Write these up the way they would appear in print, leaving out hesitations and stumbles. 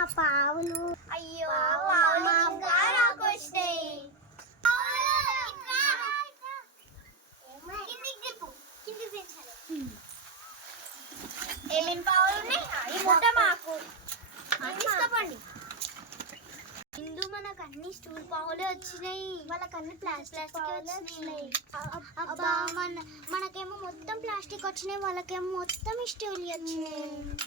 మా పావులు. అయ్యో పావులు ఇంకా రాకొచ్చినాయి. ఏమేమి పావులు ఉన్నాయి? ఈ ముట్ట మాకు తీసుకోండి. ఇందు మనకు అన్ని స్టూల్ పావులే వచ్చినాయి. వాళ్ళకి అన్ని ప్లాస్టిక్ వచ్చినాయి. అబ్బా మనకేమో మొత్తం ప్లాస్టిక్ వచ్చినాయి, వాళ్ళకేమో మొత్తం స్టీల్ వచ్చినాయి.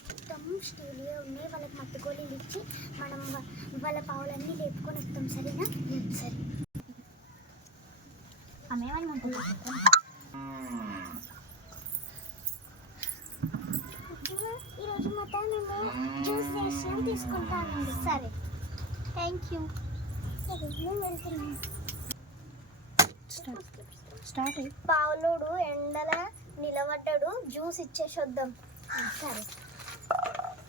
మొత్తం స్టీల్ ఉన్నాయి. వాళ్ళకి మట్టి గోళీలు ఇచ్చి మనం వాళ్ళ పావులన్నీ లేపుకొని వస్తాం. సరేనా? సరే. అమ్మేమని ఉంటుంది. ఈరోజు మొత్తం మేము జ్యూస్ చేసి తీసుకుంటానండి. సరే, థ్యాంక్ యూ. సరే, నేను వెళ్తున్నాను. స్టార్ట్. పావులోడు ఎండల నిలబడ్డాడు, జ్యూస్ ఇచ్చేసి వద్దాం. సరే,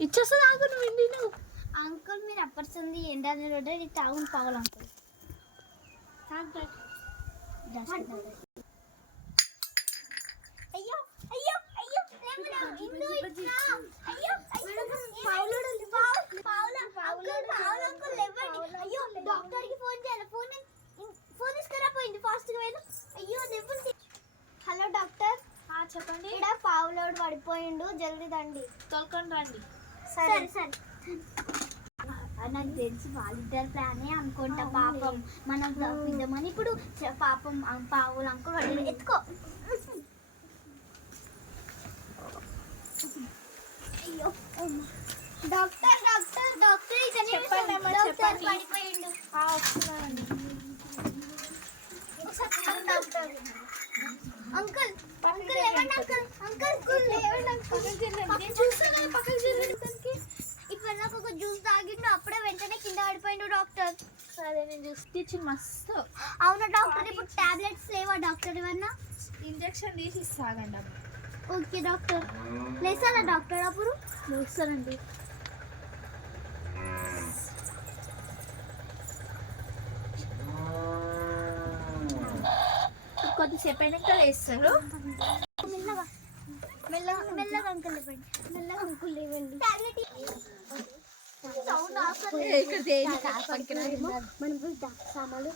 ఇచ్చేస్తా. ఆగు, నువ్వు అంకుల్ మీరు అప్పర్స్తుంది ఎండాది రోడ్డు తాగుని పావులు అంకుల్. అయ్యో అయ్యో అయ్యో అయ్యో డాక్టర్కి ఫోన్ చేయాలి. ఫోన్ తీసుకురా పోయింది ఫాస్ట్గా పోయింది. అయ్యో దెబ్బలు. Hello doctor. చెప్పండి. ఇక్కడ పావులోడు పడిపోయిండు, జల్దీ రండి. తోలుకొని రండి. సరే సరే. నాకు తెలిసి వాళ్ళిద్దరు ప్లానే అనుకుంటా. పాపం మనం తప్పిద్దామని ఇప్పుడు పాపం పావులు అంకుల్ ఎత్తుకో. అయ్యో డాక్టర్ డాక్టర్ డాక్టర్ చెప్పండి. పడిపోయిండు. డాక్టర్ అంకుల్ అంకుల్ లేవండి. అంకుల్ అంకుల్ లేవండి. అంకుల్ చూస్తాను పక్కకి. ఇప్పుడు నాకు ఒక జ్యూస్ తాగిండు, అప్పుడే వెంటనే కింద పడిపోయిండు డాక్టర్. సరే, నేను జ్యూస్ తెచ్చి మస్తు. అవునా డాక్టర్? ఇప్పుడు టాబ్లెట్స్ లేవా డాక్టర్? ఏమన్నా ఇంజక్షన్ తీసి ఇస్తాగండి. Okay doctor. లేసారా డాక్టర్? అప్పుడు లేస్తానండి. కొద్దిసేపు అయినాక లేస్తారు. మెల్లగా మెల్లగా మెల్లగా అంకుల్ లేవండి. మెల్లగా అంకుల్ లేవండి. సౌండ్ మనం పోయి సామాన్లు